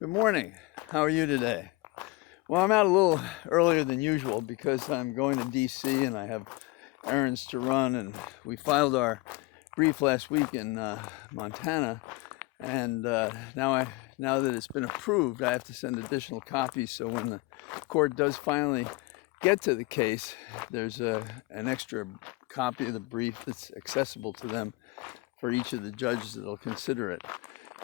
Good morning. How are you today? Well, I'm out a little earlier than usual because I'm going to DC and I have errands to run, and we filed our brief last week in Montana, and now that it's been approved, I have to send additional copies, so when the court does finally get to the case, there's an extra copy of the brief that's accessible to them for each of the judges that'll consider it.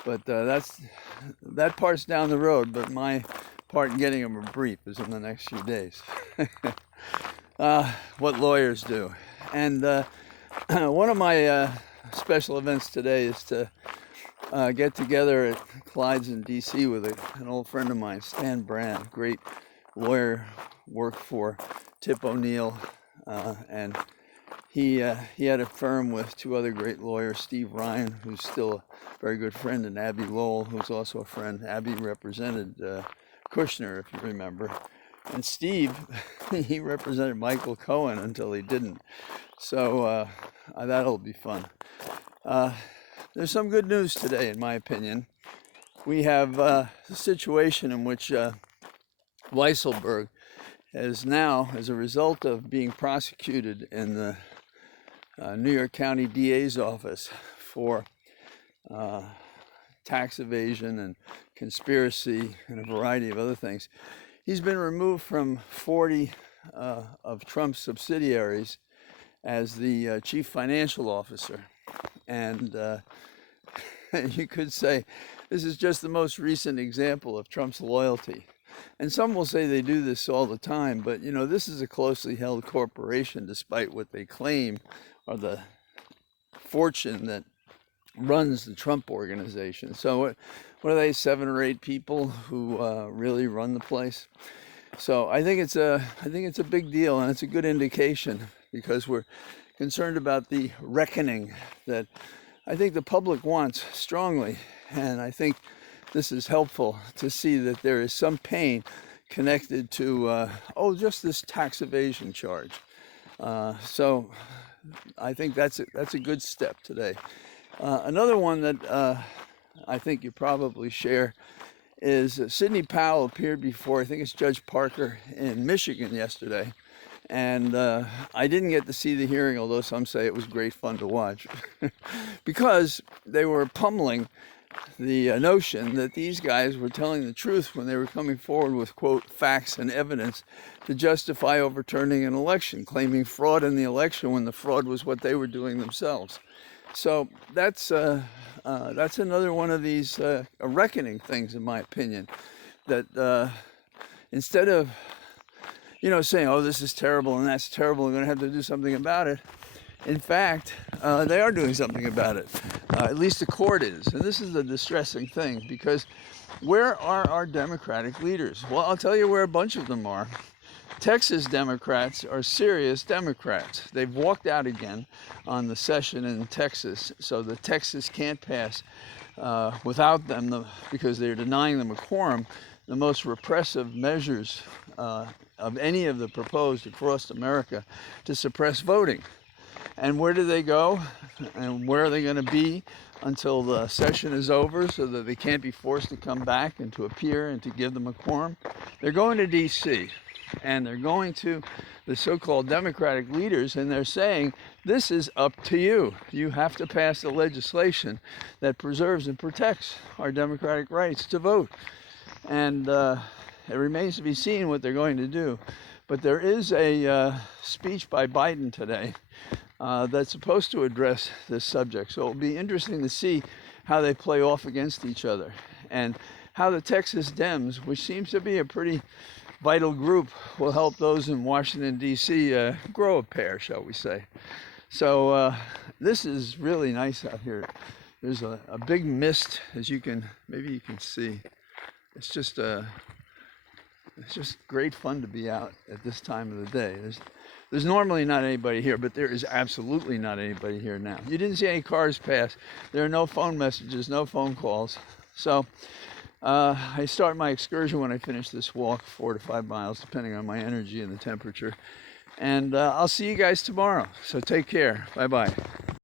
But that part's down the road, but my part in getting them a brief is in the next few days. What lawyers do. And one of my special events today is to get together at Clyde's in DC with an old friend of mine, Stan Brand, great lawyer, worked for Tip O'Neill, and he had a firm with two other great lawyers, Steve Ryan, who's still a very good friend, and Abby Lowell, who's also a friend. Abby represented Kushner, if you remember. And Steve, he represented Michael Cohen until he didn't. So that'll be fun. There's some good news today, in my opinion. We have a situation in which Weisselberg is now, as a result of being prosecuted in the New York County DA's office for tax evasion and conspiracy and a variety of other things, he's been removed from 40 of Trump's subsidiaries as the chief financial officer. And you could say this is just the most recent example of Trump's loyalty. And some will say they do this all the time, but you know, this is a closely held corporation, despite what they claim are the fortune that runs the Trump organization. So what are they, 7 or 8 people who really run the place? So I think it's a big deal, and it's a good indication, because we're concerned about the reckoning that I think the public wants strongly. And I think this is helpful to see that there is some pain connected to just this tax evasion charge. So I think that's a good step today. Another one that I think you probably share is Sidney Powell appeared before, I think it's Judge Parker in Michigan yesterday. And I didn't get to see the hearing, although some say it was great fun to watch, because they were pummeling the notion that these guys were telling the truth when they were coming forward with, quote, facts and evidence to justify overturning an election, claiming fraud in the election when the fraud was what they were doing themselves. So that's another one of these reckoning things, in my opinion, that instead of saying, oh, this is terrible and that's terrible, we're going to have to do something about it, in fact, they are doing something about it. At least the court is. And this is a distressing thing, because where are our Democratic leaders? Well, I'll tell you where a bunch of them are. Texas Democrats are serious Democrats. They've walked out again on the session in Texas, so the Texas can't pass without them, because they're denying them a quorum, the most repressive measures of any of the proposed across America to suppress voting. And where do they go? And where are they going to be until the session is over, so that they can't be forced to come back and to appear and to give them a quorum? They're going to DC, and they're going to the so-called Democratic leaders, and they're saying, this is up to you. You have to pass the legislation that preserves and protects our democratic rights to vote. And it remains to be seen what they're going to do. But there is a speech by Biden today that's supposed to address this subject. So it'll be interesting to see how they play off against each other, and how the Texas Dems, which seems to be a pretty vital group, will help those in Washington, D.C. Grow a pair, shall we say. So this is really nice out here. There's a big mist, as maybe you can see. It's just great fun to be out at this time of the day. There's normally not anybody here, but there is absolutely not anybody here now. You didn't see any cars pass. There are no phone messages, no phone calls. So I start my excursion when I finish this walk, 4 to 5 miles, depending on my energy and the temperature. And I'll see you guys tomorrow. So take care. Bye-bye.